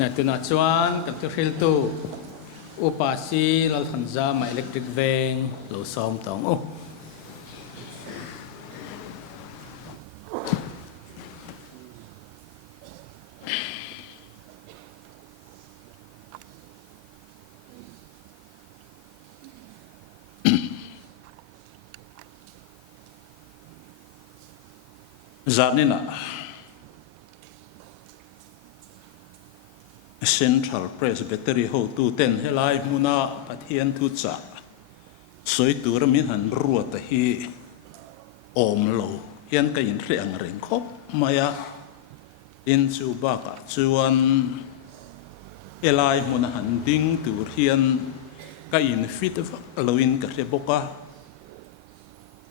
na tuna chuan kan tu hril tu upasi lal hanza ma electric veng lo som tong o zanina Central Presbytery ho tu ten helai muna pathian tu cha soi tur min han ruat hi om lo hian ka in riang reng khop maya in chu ba ka chuan helai muna han ding tur hian ka in fit loin ka re boka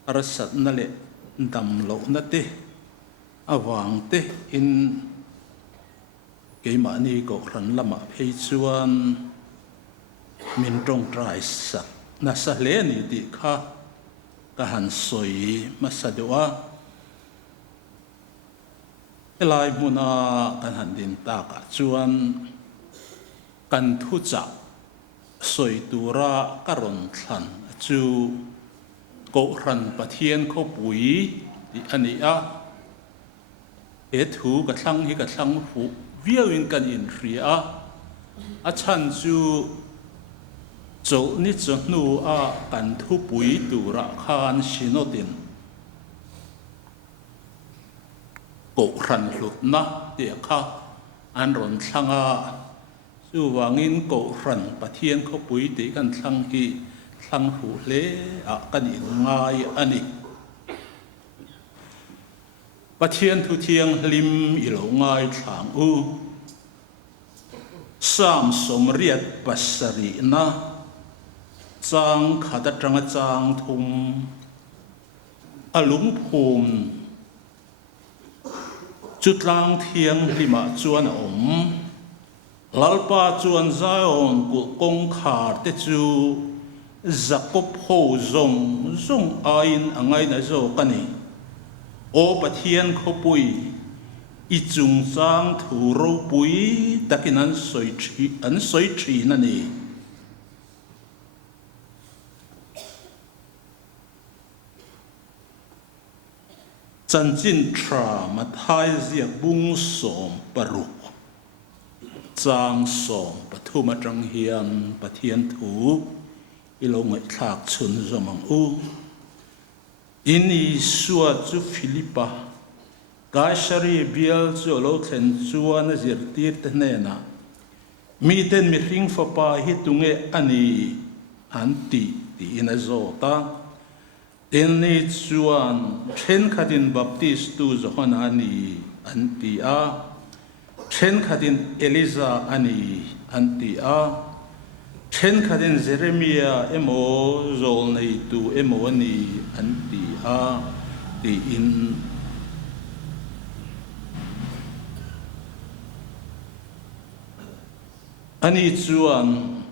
arasat na le dam lo na te awang te in cái mà ni có khẩn làm phê chuan min trong trai sắc na sa lẽ ni đi kha ka han soi mà sa doa elai muna kan han din ta ka chuan kan thu cha soi tura karon than chu ko ran pathian kho pui di ani a e thu ka thlang hi ka thlang fu viewing kan in ria a chan chu chol ni chnu a kan thu pui tura khan sinotin ko ran lut na te kha an ron thlanga chu wangin ko ran pathian kho pui te kan thlang hi thlang hu le a kan in ngai ani pathian thu thiang lim ilo ngai thang u sam som riat pasari na chang khata tanga chang thum alung phum chutlang thiang lima chuan om lalpa chuan zaon ku kong khar te chu zakop ho zong zong ain angai na zo kani o pathian kho pui i chung chang thu ro pui takin an soi thi na ni chan chin tra ma thai zia bung som paru chang som pathuma tang hian pathian thu i lo ngai thak chun zomang u ini suat chu Philippa Kaisari bial chu lo thlen chuan zirtir te nena mi ten mi hring fa pa hi tunge ani anti ti ina zota ten ni chuan then khatin baptist tu zohon ani anti a then khatin Eliza ani anti a then khatin Jeremiah emo zol nei tu emo ani anti a ti in ani chuan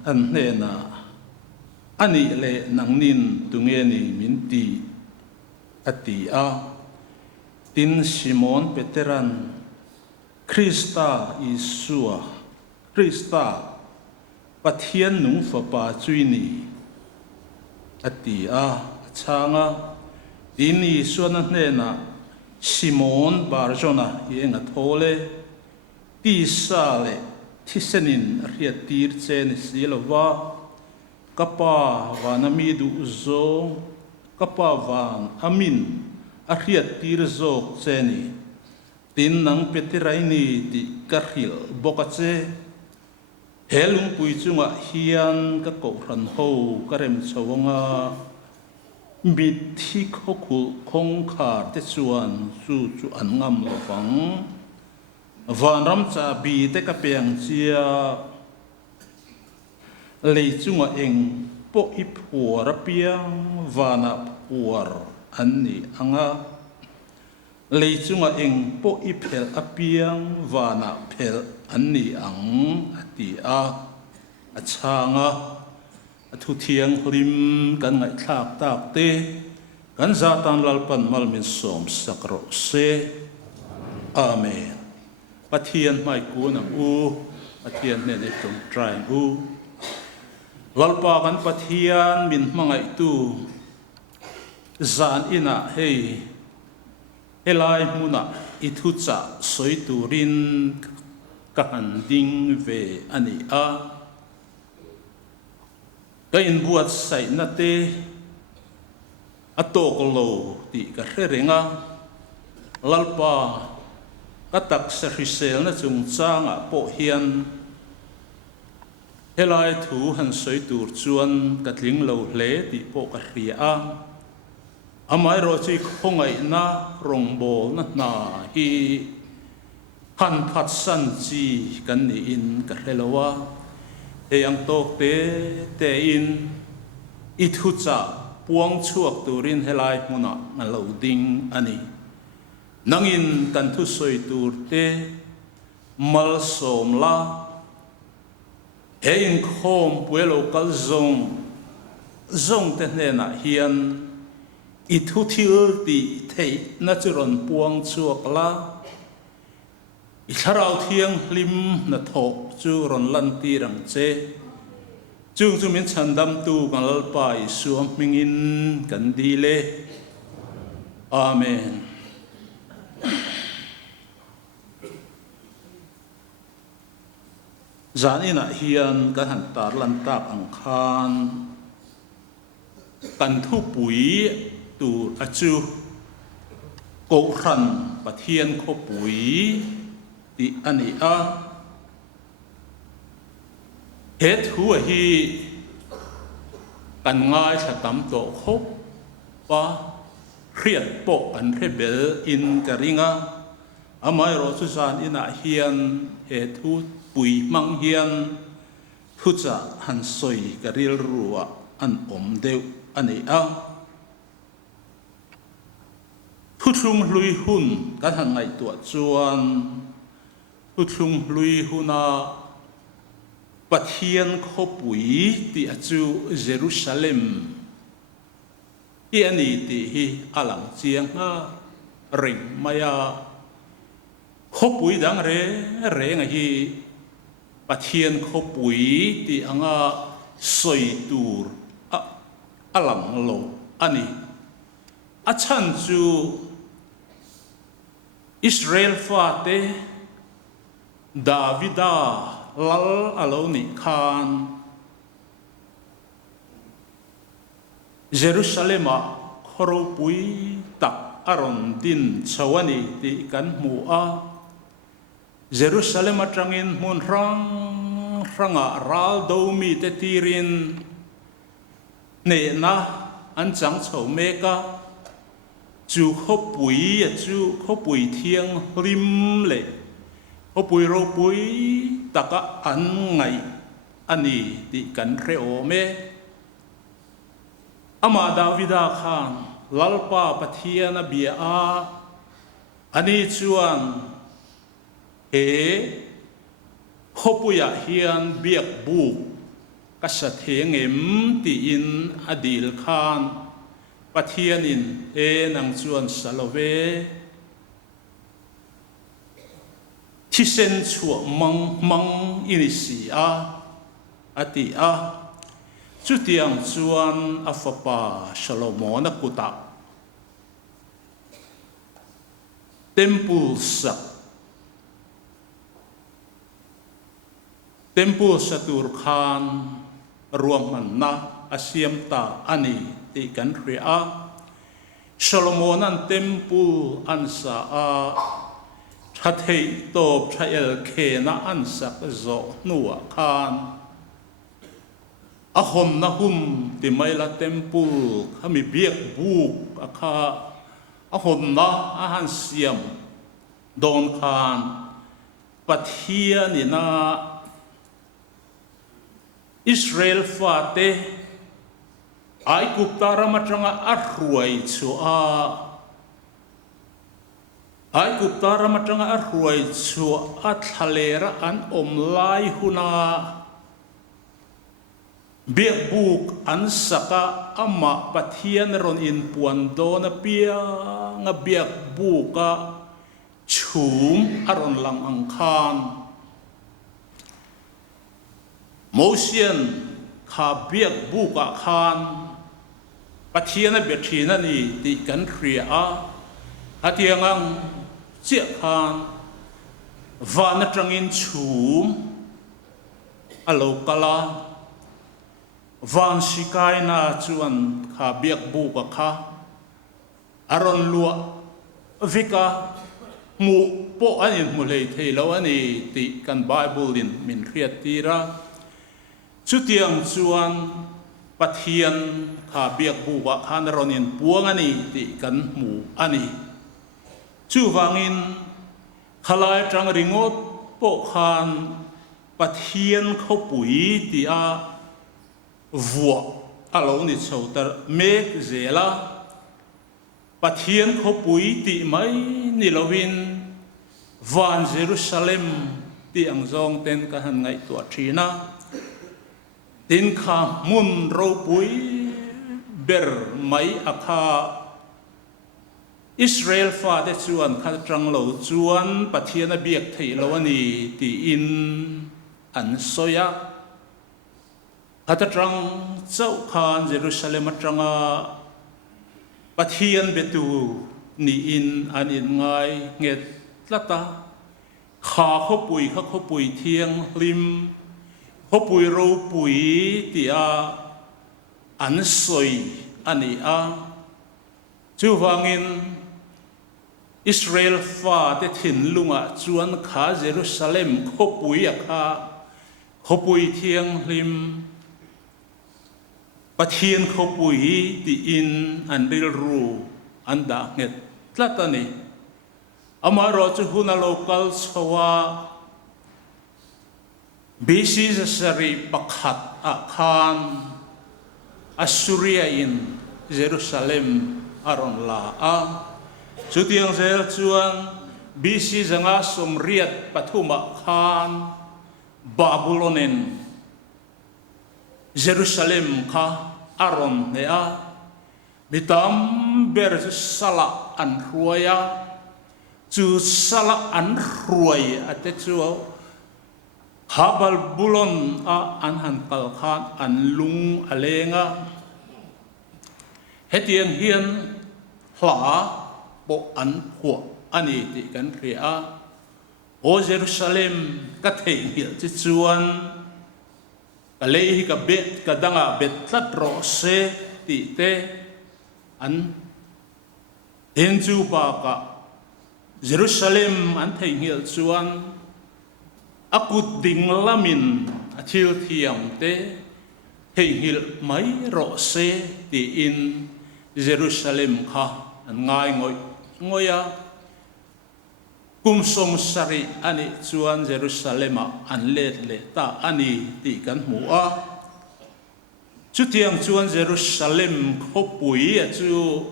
an hena ani le nangnin tunge ni minti ati a tin Simon Peteran Krista Isua Krista pathian nung fa pa chui ni ati a changa ini suan hena Simon Barjona yenga thole ti sale thisenin riatir chen silova kapa vanami du zo kapa van amin riatir zo cheni tin nang petiraini ti karhil bokache helung pui chunga hian ka ko ran ho karem chawanga mit thi khokul khong khar te chuan chu an ngam lo fang van ram cha bi te ka peng chia le chunga eng po i phuar piang vana phuar anni anga le chunga eng po i phel apiang vana phel anni ang ati a achanga thu thiang rim kan ngai thak tak te kan zatan lalpan malmin som sakro se amen pathian mai ku nang u pathian ne ne tum trai u lalpa kan pathian min mangai tu zan ina hei helai muna ithu cha soi turin kahan ding ve ani a ka in buat sai na te atok lo ti ka renga lalpa katak sa risel na chung changa po hian helai thu han soi tur chuan katling lo hle ti po ka ria a amai ro chi khongai na rong bol na na hi han phat san chi kan ni in ka hlelowa e ang tok te in I thu cha puang chuak turin helai muna ngalo ding ani nangin kan thu soi tur te mal som la e in khom puelo kal zong te na hian I thu thil ti thei na churon puang chuak la I tharau thiang lim na tho chu ron lan ti rang che chung chu min chandam tu kan lalpa I suam mingin kan di le amen zan ina hian kan han tar lan tak ang khan kan thu pui tu achu ko ran pathian kho pui ti ani a het hu hi kan ngai tha tam to khop pa riat po an rebel in karinga amai ro chu san ina hian het hu pui mang hian thu cha han soi karil ruwa an om deu ani a thu thung lui hun kan han ngai tu chuan thu thung lui huna pathian kho pui ti achu Jerusalem ani ti hi alang chiang a ring maya kho pui dang re nga hi pathian kho pui ti anga soi tur alang lo ani a chan chu Israel fa te Davida lal alo ni khan Jerusalem a khoro pui tak aron din chawani ti kan mu a Jerusalem atangin mun ranga ral do mi te tirin ne na an chang chho meka chu kho pui thiang rim le kho pui ro pui taka an ngai ani ti kan re o me ama Davida khan lalpa pathian bia a ani chuan kho puya hian biak bu ka sa thengem ti in adil khan pathianin nang chuan salove thisen chu mang inisi a ati a chutiang chuan afapa Solomon akuta temple satur khan ruang manna asiam ta ani ti kan ria Solomon an temple ansa a thathei top thael khena an sak zo nuwa khan a hom na hum ti maila temple khami biak buk akha a hom na a han siam don khan pathianina Israel fate ai kuptara matranga arhuai chua ai kuptara matranga arhuai chua athalera an omlai huna biak buk an saka ama pathian ron in puando na pia nga biak buka chum aron lang angkhan motion kha biak bu ka khan pathiana bethina ni ti kan khria a atiangang chia khan vana trangin chum alo kala van sikai na chuan kha biak bu ka kha aron lua vika mu po anin mu lei theilo ani ti kan bible in min riat tira chutiang chuan pathian kha biak bu wa khan ronin puang ani ti kan mu ani chu wangin khalai tang ringot po khan pathian kho pui ti a vua alo ni chautar mek zela pathian kho pui ti mai ni lovin van Jerusalem ti ang zong ten ka han ngai tua thina tin kha mun ro pui ber mai akha Israel fa de chuan kha trang lo chuan pathian a biak thei lo ani ti in an soya hata trang chau khan Jerusalem atanga pathian betu ni in an in ngai nget lata kha kho pui thiang lim kho pui ro pui tia an soi ani a chu wangin Israel fa te thin lunga chuan kha Jerusalem kho pui a kha kho pui thiang lim pathian kho pui ti in an ril ru an da nget tlatani amaro chu huna local chawa BC sari pakhat a khan Assyria in Jerusalem aron la a chutiang zel chuan BC zanga somriat pathuma khan Babylonin Jerusalem kha aron ne a mitam ber sala an ruaya chu sala an ruai ate chu habal bulon a an han kal khan an lung alenga hetiang hian hla bo an phu ani ti kan ria o Jerusalem ka thei hil chi chuan kalei ka bet ka danga bet tlat ro se ti te an enju pa ka Jerusalem an thei hil chuan akut ding lamin athil thiam te thei hil mai ro se ti in Jerusalem kha an ngai ngoya kum som sari ani chuan Jerusalem an le ta ani ti kan mu a chutiang chuan Jerusalem kho pui a chu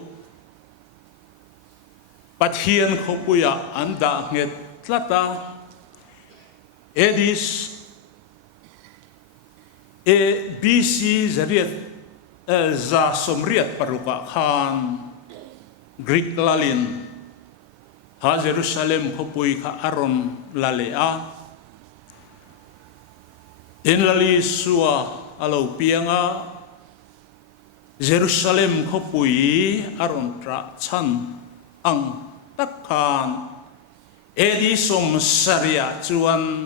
pathian kho puya an da nget tlata edis e BC zariat za somriat paruka khan Greek lalin ha Jerusalem khopui kha aron lalea in lali suwa alo pianga Jerusalem khopui aron tra chan ang takhan edi som saria chuan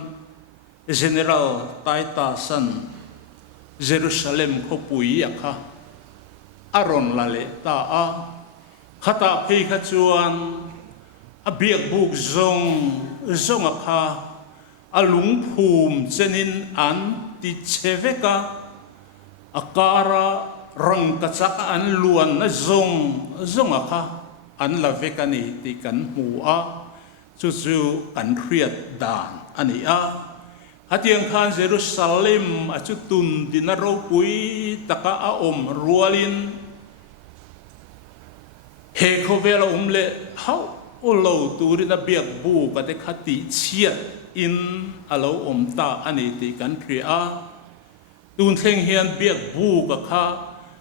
general taitasan Jerusalem khopui akha aron lale ta a khata phei kha chuan a biak buk zong akha alung phum chenin an ti cheveka akara rang kachak an luan na zong akha an laveka ni ti kan mu a chu an riat dan ani a hatiang khan Jerusalem a chu tun dinaro pui taka a om rualin he khovela umle how olo turina biak bu ka te khati chiat in alo om ta ani ti kan ria tun thleng hian biak bu ka kha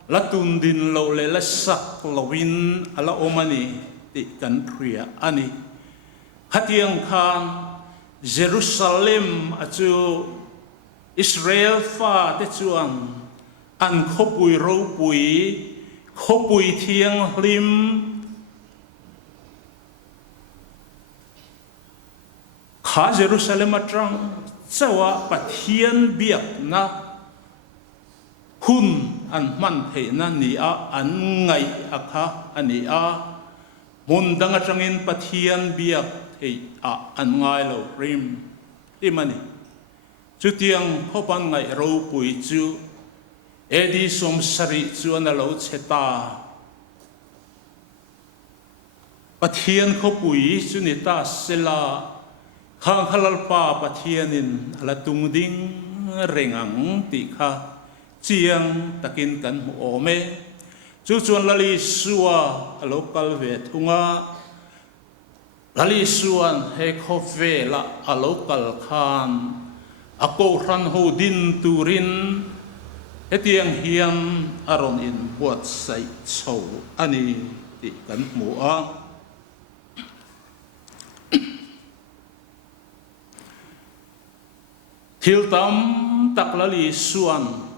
la tun din lo le la sak lowin ala omani ti kan ria ani hatiang khan Jerusalem achu Israel fa te chuan an khopui ro pui khopui thiang hlim kha Jerusalem atang chawa pathian biak na hun an man thei na ni a an ngai akha ani a mundang atangin pathian biak thei a an ngai lo rim imani chu tiang khopan ngai ro pui chu edi som sari chu an lo cheta pathian khopui chu ni ta sela khang khalal pa pathianin ala tung ding rengang ti kha chiang takin kan mu ome chu chuan lali suwa local ve thunga lali suan he khove la a local khan ako ran ho din turin etiang hiam aron in buat sai chho ani ti kan mu a thil tam tak lali suan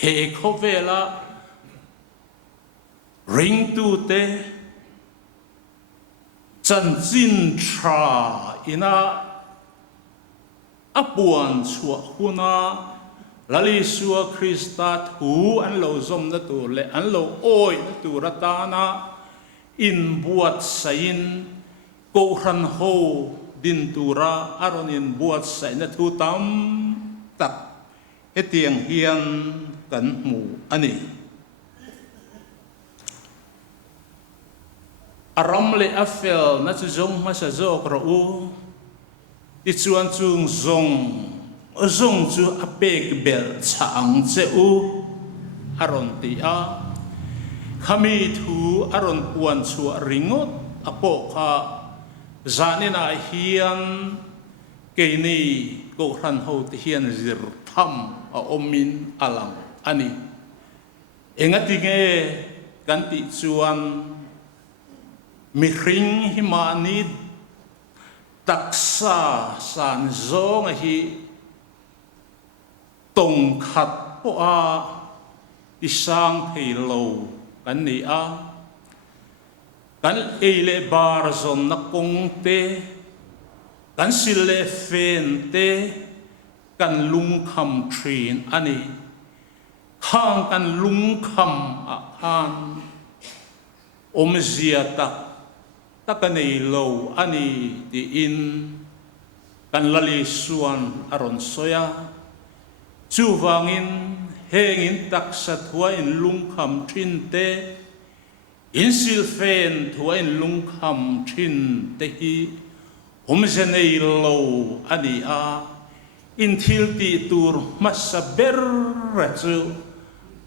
he khovela ring tu te chan chin tra ina apuan chua huna lali suwa Krista thu an lo zom na tu le an lo oi na tu ratana in buat sain ko ran ho din tura aron in buat sai na thu tam tak etiang hian kan mu ani aram le afel na chu zong ma sa zo kro u ti chuan chung zong chu apek bel chang che u aron ti a khami thu aron puan chu ringot apo kha zanina hian keini ko ran ho ti hian zir tham a omin alam ani engatinge ganti chuan mi ring himani taksa san zong hi tong khat po a isang thelo kan ni a kan ele bar zon na kong te kan sile fen te kan lung kham trin ani khang kan lung kham a han zia tak takanei lo ani ti in kan lali suan aron soya chu wangin hengin tak sa thua in lung kham trin te in sil fen thua in lung kham trin te hi zenei lo ani a in thil ti tur masaber chu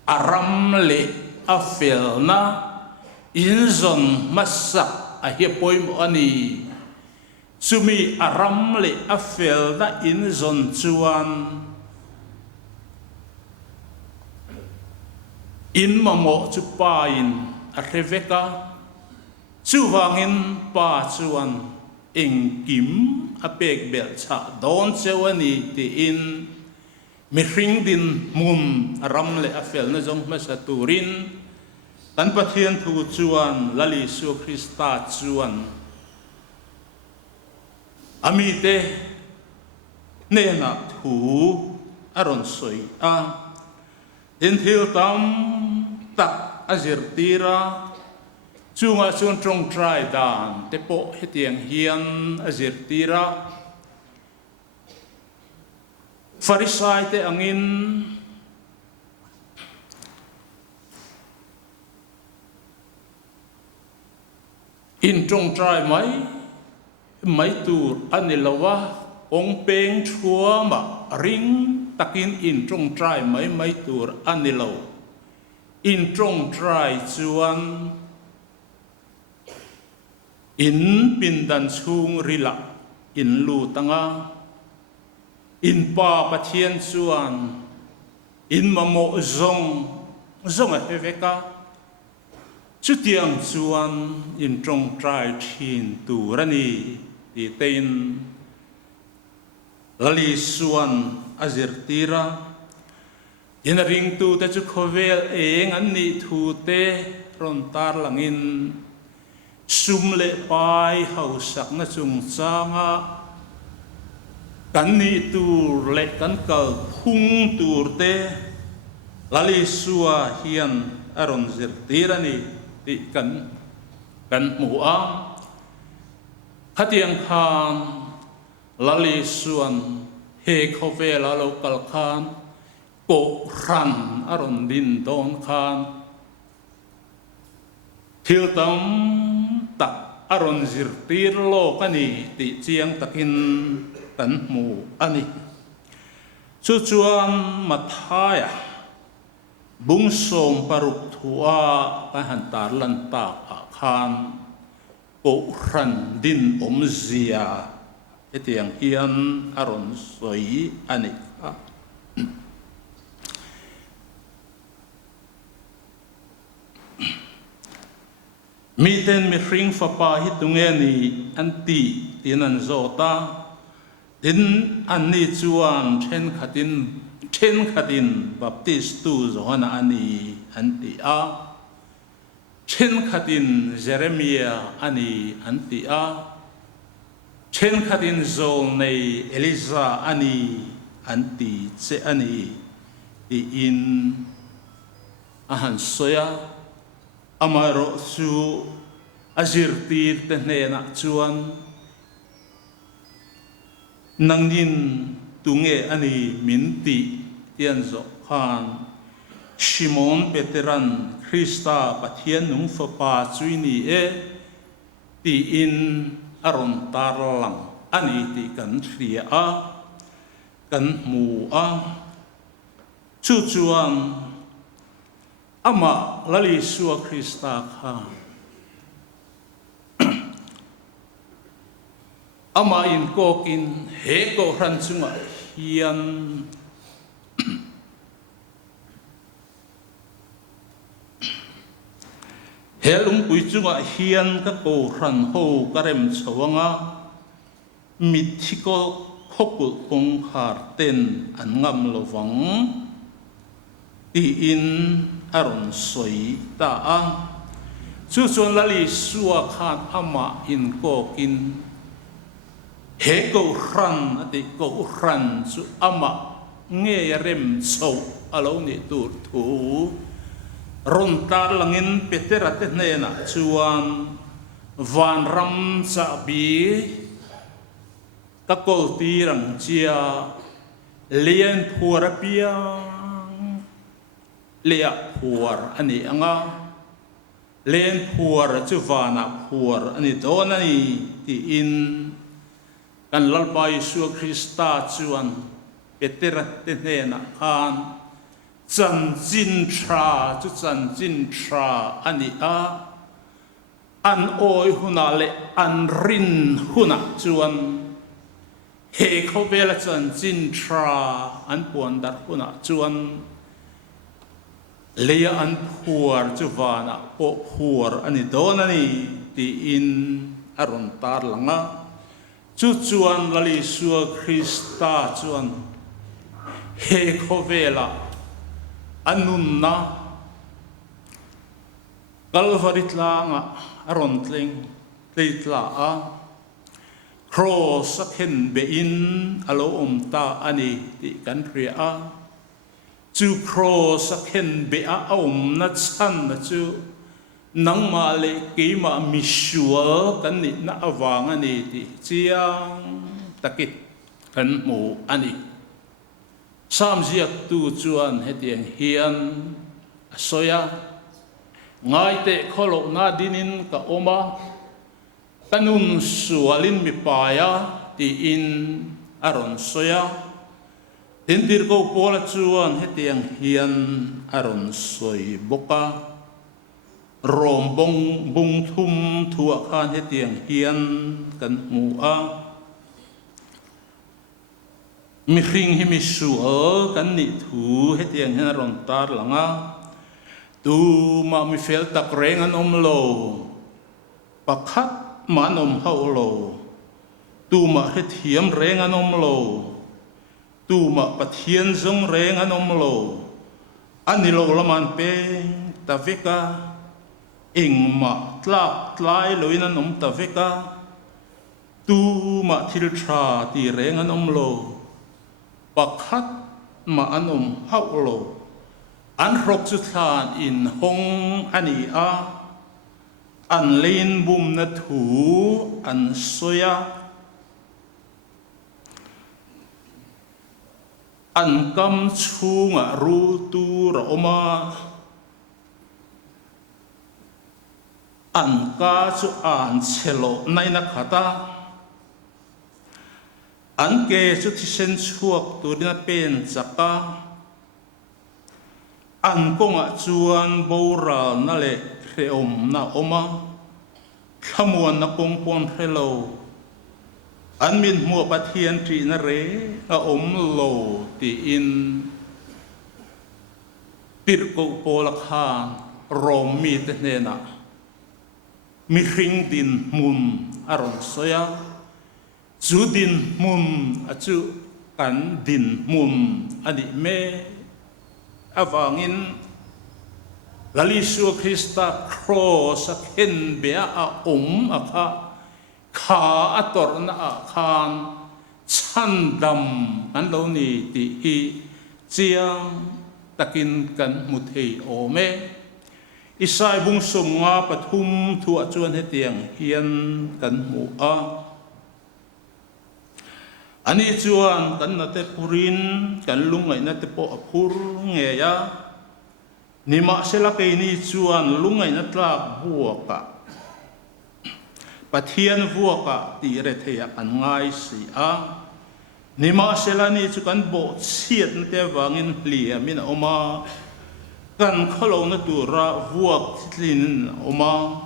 aram le afel na in zon masak a hiapoi mo ani sumi aram le afel na in zon chuan in mamo chu pa in a reveka chu wangin pa chuan engkim apek bel cha don chewani ti in mi hring din mun aram le afel na jong ma sa turin tan pathian thu chuan lali su Krista chuan amite ne na thu aron soi a in thil tam tak azir tira chunga chun trong trai dan te po hetiang hian azir tira farisai te angin in trong trai mai tur anilawa ong peng chua ma ring takin in trong trai mai tur anilaw in trong trai chuan in pindan chung rila in lu tanga in pa pathian chuan in mamo zong a heveka chu tiang chuan in trong trai thin turani ti tein lali suan azir tira in ring tu te chu khovel eng an ni thu te ron tar langin sum le pai hau sak na chung changa kan ni tur le kan kal phung tur te lali suwa hian aron zir tira ni ti kan mu a khatiang khan lali suan he khovel a local khan ko ran aron din don khan thil tam tak aron zir tir lo kani ti chiang takin kan mu ani chu chuan mathaya bung som paruk thua ka hantar lan tak a khan ko ran din zia etiang hian aron soi ani mi ten mi hring fapa hi tunge ni anti tinan zota tin an ni chuan then khatin baptist tu zohana ani anti a then khatin jeremia ani anti a then khatin zol nei eliza ani anti che ani ti in ahan soya amaro su azir tir te na chuan nangin tunge ani minti tian zo khan Simon Peteran Krista pathian nung fa pa chui ni e ti in aron tarlang ani ti kan thria a kan mu a chu chuan ama lali suwa Krista kha ama in kokin he ko ran chunga hian helung pui chunga hian ka ko ran ho karem chawanga mithiko khokul kong khar ten an ngam lovang ti in aron soi ta a chu chuan lali suwa khan ama in kokin he ko ran ati ko ran chu ama nge rem chau alo ni tur thu ron tar langin petera te na chuan van ram cha bi ka kol ti rang chia lien phur pia lea phur ani anga len phur chu vana phur ani don ani ti in kan lalpai su Krista chuan petera te na khan chan jin tra ani a an oi huna le an rin huna chuan he khobela chan jin tra an puan dar huna chuan leya an phuar chu vana po phuar ani don ani ti in aron tar langa chu chuan lali suwa Krista chuan he khovela anun na Calvary tlanga aron tleng tleitla a cross a khen be in alo ta ani ti kan ria a chu cross a khen be a na chan na chu nang ma le ki ma misual kan ni na awang ani ti chiang takit kan mu ani sam ziak tu chuan hetiang hian soya ngai te kholo na dinin ka oma kanun sualin mi paya ti in aron soya tindir ko pola chuan hetiang hian aron soi boka rombong bung thum thua khan hetiang hian kan mu a mi hring hi mi su kan ni thu hetiang hian ron tar langa tu ma mi fel tak reng an lo pakhat ma nom ho lo tu ma he thiam reng an lo tu ma pathian zong reng anom lo ani lo laman peng ta veka ing ma tlak tlai loin anom ta veka tu ma thil tha ti reng anom lo pakhat ma anom hau lo an rok chu thlan in hong ani a an lein bum na thu an soya an kam chunga ru tu ra oma an ka chu an chelo nai na khata an ke chu thi sen chuak tu na pen chaka an konga chuan bora na le reom na oma khamuan na kongpon hello an min mua pathian tri na re a om lo ti in pir ko pola khan rom mi te nena mi ring din mun aron soya chu din mun a chu kan din mun ani me avangin lalisu Krista cross a ken bea a akha kha ator na a khan chandam an lo ni ti hi chiang takin kan muthei ome isai bung som nga pathum thu a chuan hetiang hian kan mu a ani chuan kan na te purin kan lungai na te po apur nge ya nima sela ke ni chuan lungai na tlak buaka pathian buaka ti re theya kan ngai si a nima sela ni chu kan bo chiat na te wangin hliamin oma kan kholo na tura buak tlin oma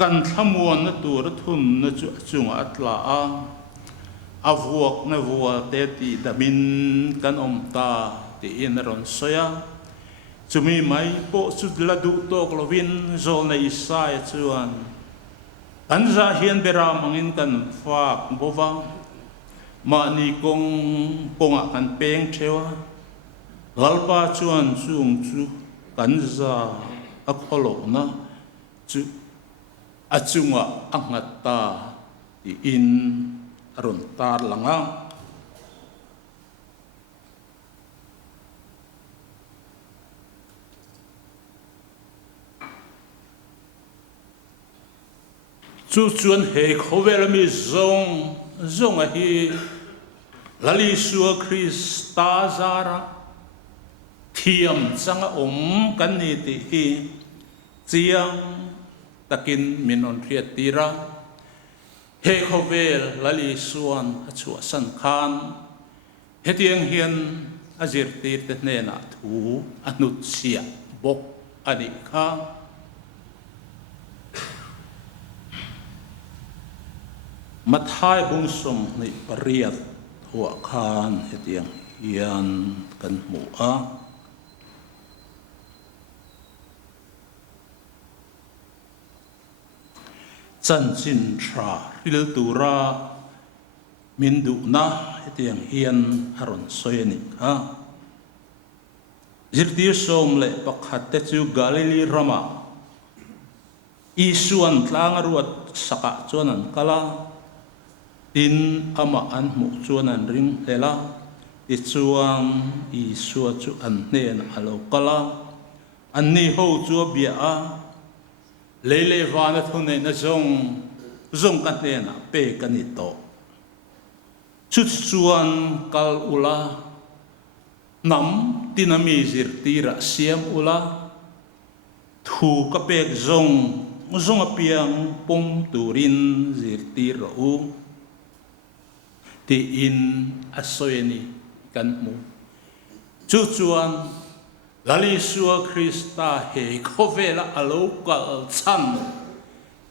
kan thamuan na tur thun na chu chunga atla a avuak na vua te ti damin kan omta ti in ron soya chumi mai po chu ladu to klovin zol na isai chuan anza hian bera mangin kan fak bova ma ni kong ponga kan peng thewa lalpa chuan chung chu kan za a kholo na chu achunga angata ti in aron tar langa chu chuan he khovel mi zong a hi lali suwa Krista zara thiam changa kan ni ti hi chiang takin minon riat tira he khovel lali suan achua san khan hetiang hian azir tir te nena thu anut sia bok ani kha mathai bung som ni pariat huwa khan hetiang hian kan mu a chan chin tra ril tura min du na hetiang hian aron soyani ha zirtir som le pakhat te chu Galilee rama isuan tlang ruat saka chuanan kala tin ama an mu chuanan ring lela ti chuang isua chu an hnen alo kala an ni ho chu bia a lele vana thune na zong kan hena pe kanito chu chuan kal ula nam tinami zirtira siam ula thu ka pek zong apiang pom turin zirtir u ti in asoyeni kan mu chu chuan lali suwa Krista he khovela alokal chan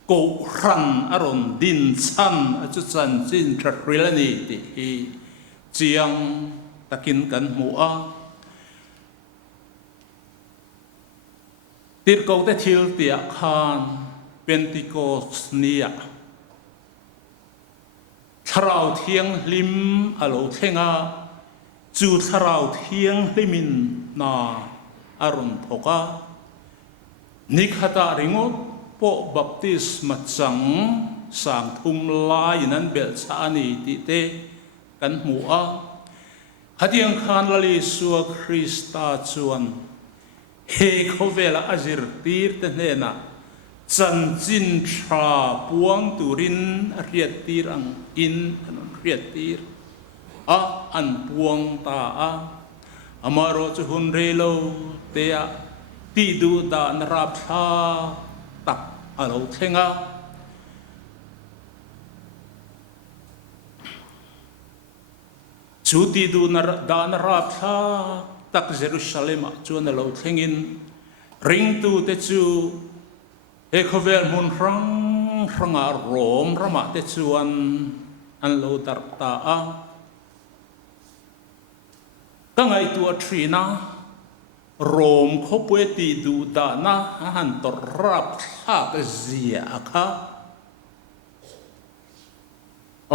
ko ran aron din chan achu chan chin thrilani ti hi chiang takin kan mu a tir ko te thil tia khan Pentecost nia tharau thiang lim alo thenga chu tharau thiang limin na arun thoka nikhata ringot po baptisma chang sang thum lai nan bel chani ti te kan mu a hadiang khan lali suwa Krista chuan he khovela azir tir te hena chan chin tha puang turin riat tir ang in anon riat tir a an puang ta a amaro chu hun relo te a ti du da narap tha tak alo thenga chu ti du da narap tha tak Jerusalem chuan alo thlengin ring tu te chu he khovel mun rang ranga rom rama te chuan an lo tar ta a ka ngai tu a thina rom kho pue ti du da na han tor rap tha ka zia kha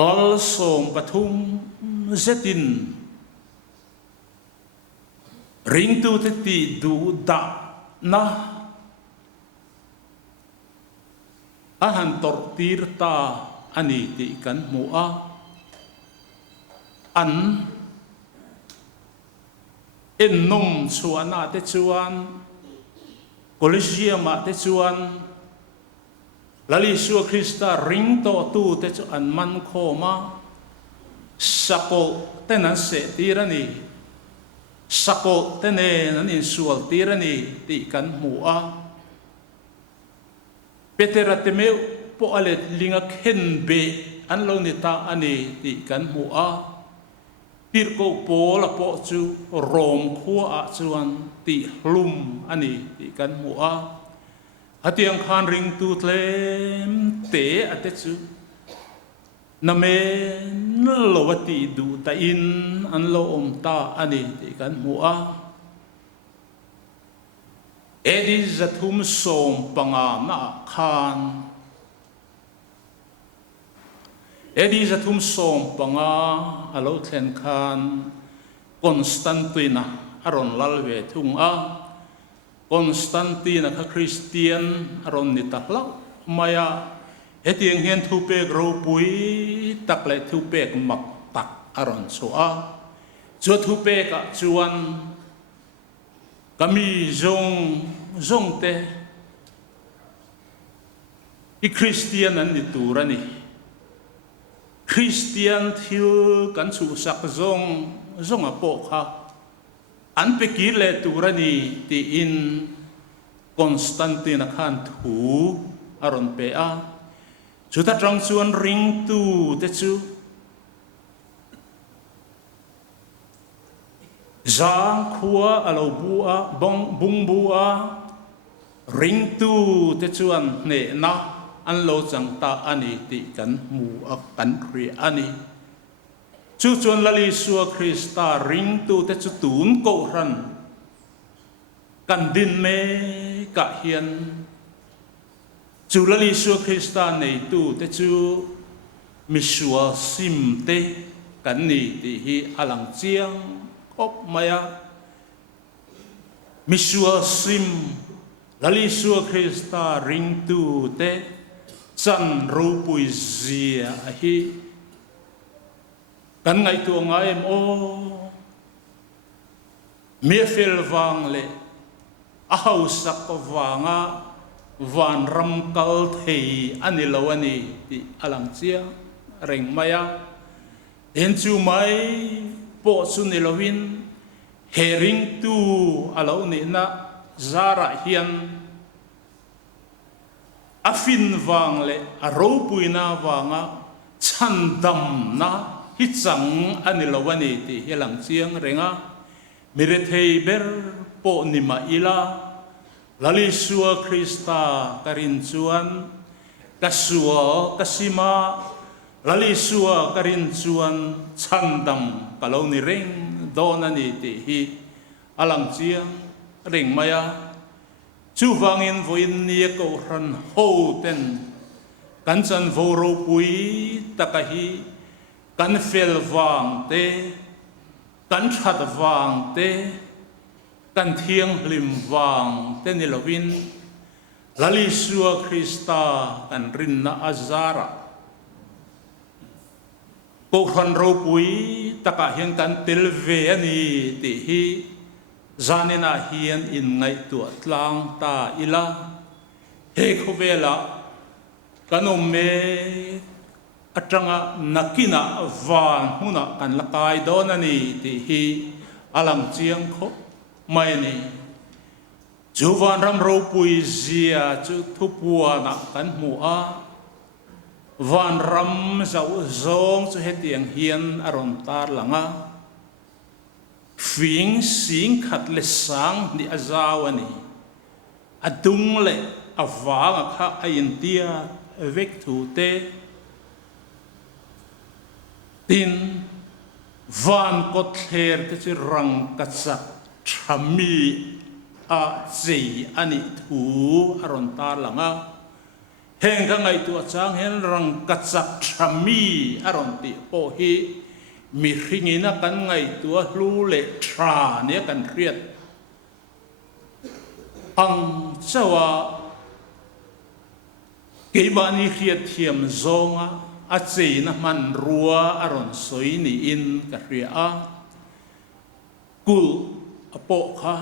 al som pathum zetin ring tu te ti du da na ahan tor tirta ani ti kan mu a an ennom chuana te chuan collegium te chuan lali su Krista ring to tu te chu an man khoma sako tenan se tirani sako tenen an in sual tirani ti kan mu a Petera temeu po alet linga khenbe an lo ni ta ani ti kan mu a pir ko po la po chu rom khua a chuan ti hlum ani ti kan mu a hatiang khan ring tu tlem te ate chu na me lo wati du ta in an lo om ta ani ti kan mu a edi zathum som panga na khan edi zathum som panga alo thlen khan Constantina aron lalve thung a Constantina kha Christian aron ni taklau maya etiang hian thu pek ro pui tak le thu pek mak tak aron so a chu thu pek a chuan kami zong te i Christian an ni turani Christian thil kan chu sak zong a po kha an pe ki le turani ti in Constantina khan thu aron pe a chu ta trong chuan ring tu te chu Zang khua alo bua bung bua ring tu te chuan ne na an lo chang ta ani ti kan mu a kan ri ani chu chuan lali suwa Krista ring tu te chu tun ko ran kan din me ka hian chu lali suwa Krista nei tu te chu mi suwa sim te kan ni ti hi alang chiang op maya misua sim lali suwa Krista ring tu te chan ro pui zia hi kan ngai tu ngai em o me fel wang le a hau sak wanga van ram kal thei ani lawani ti alang chia reng maya en chu mai po su nilowin hering tu alo ni na zara hian afin wang le aro puina wanga chandam na hi chang anilowani ti helang chiang renga mirethei ber po ni ma ila lali suwa Krista karin chuan kasua kasima lali suwa karin chuan chandam kalau ni reng dona ni ti hi alang chiang reng maya chu wangin voin ni ko ran ho ten kan chan vo ro pui takahi kan fel wang te kan that wang te kan thiang lim wang te ni lovin lali suwa Krista kan rin na azara ko khan ro pui taka hian kan tel ve ani ti hi zanina hian in ngai tu tlang ta ila he khovela kanom me atanga nakina van huna kan lakai donani ti hi alang chiang kho mai ni chu van ram ro pui zia chu thupua na kan mu a van ram zau zong chu hetiang hian aron tar langa fing sing khat le sang ni azawani adung le awanga kha ayin tia vek thu te tin van kot ther te chi rang katsa thami a zei ani thu aron tar langa heng ka ngai tu chang hen rang katsa thami aron ti po hi mi ringina kan ngai tu hlu le thra ne kan riat ang chawa ke ba ni riat thiam zonga a chei na man rua aron soi ni in ka ria a kul apo kha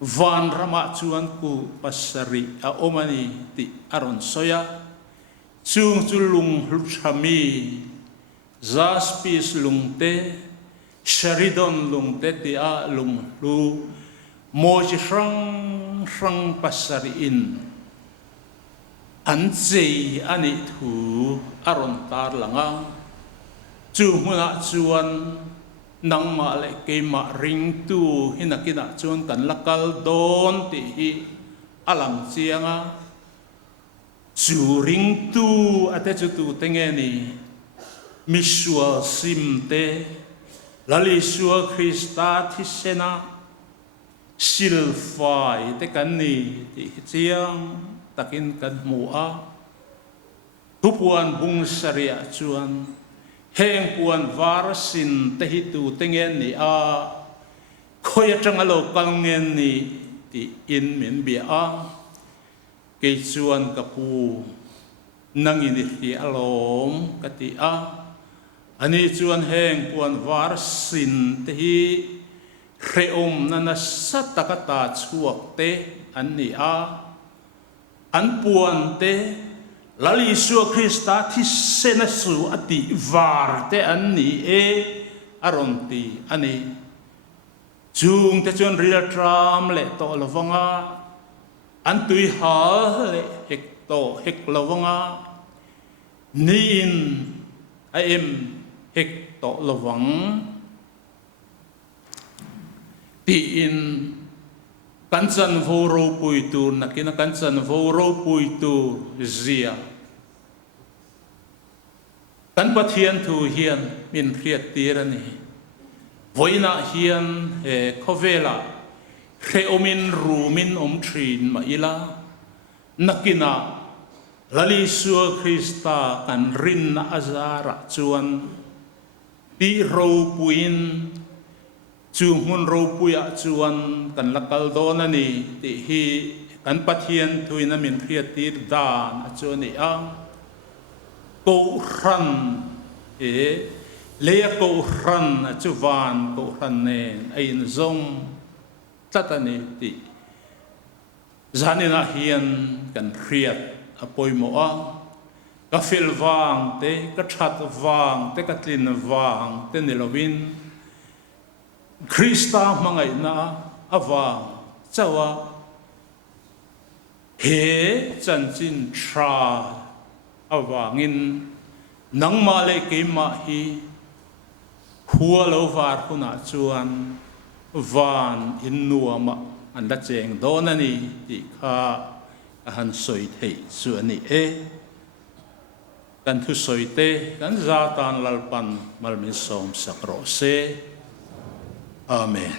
van rama chuan ku pasari a omani ti aron soya chung chulung hluthami jaspis lungte sharidon lungte ti a lung lu moji rang pasari in an chei ani thu aron tar langa chu huna chuan nangma le keima ring tu hinakina chuan kan lakal don ti hi alang chianga chu ring tu ate chu tu tenge ni misua simte lali suwa Krista thisena silfai te kan ni ti chiang takin kan mu a tupuan bung saria chuan heng puan var sin te hi tu tengen ni a khoya tanga lo kalngen ni ti in min bia a ke chuan kapu nangin hi alom kati a ani chuan heng puan var sin te hi reom nana satakata chuak te an ni a an puan te lali suwa Krista thi sena su ati var te an ni e aron ti ani chung te chuan rila tram le to lovanga an tui hal le hek to hek lovanga ni in a em hek to lovang ti in kansan voro pui tu nakina kansan voro pui tu zia kan pathian thu hian min riat tirani voina hian he khovela he omin rumin trin ma ila nakina lali suwa Krista kan rin na azara chuan ti ro puin chu hun ro puya chuan kan lakal don ani ti hi kan pathian thuina min riat tir dan a chuani a ko ran e leya ko ran a chuwan ko ran nen ain zong tatani ti zanina hian kan riat apoi mo a ka fil wang te ka that wang te ka tlin wang te nilovin Krista mangai na awang chawa he chanchin tra awangin nangma le keima hi huwa lo var kuna chuan van in nuama an la cheng donani ti kha han soi thei chu ani e kan thu soi te kan za tan lalpan malmin som sakro se amen.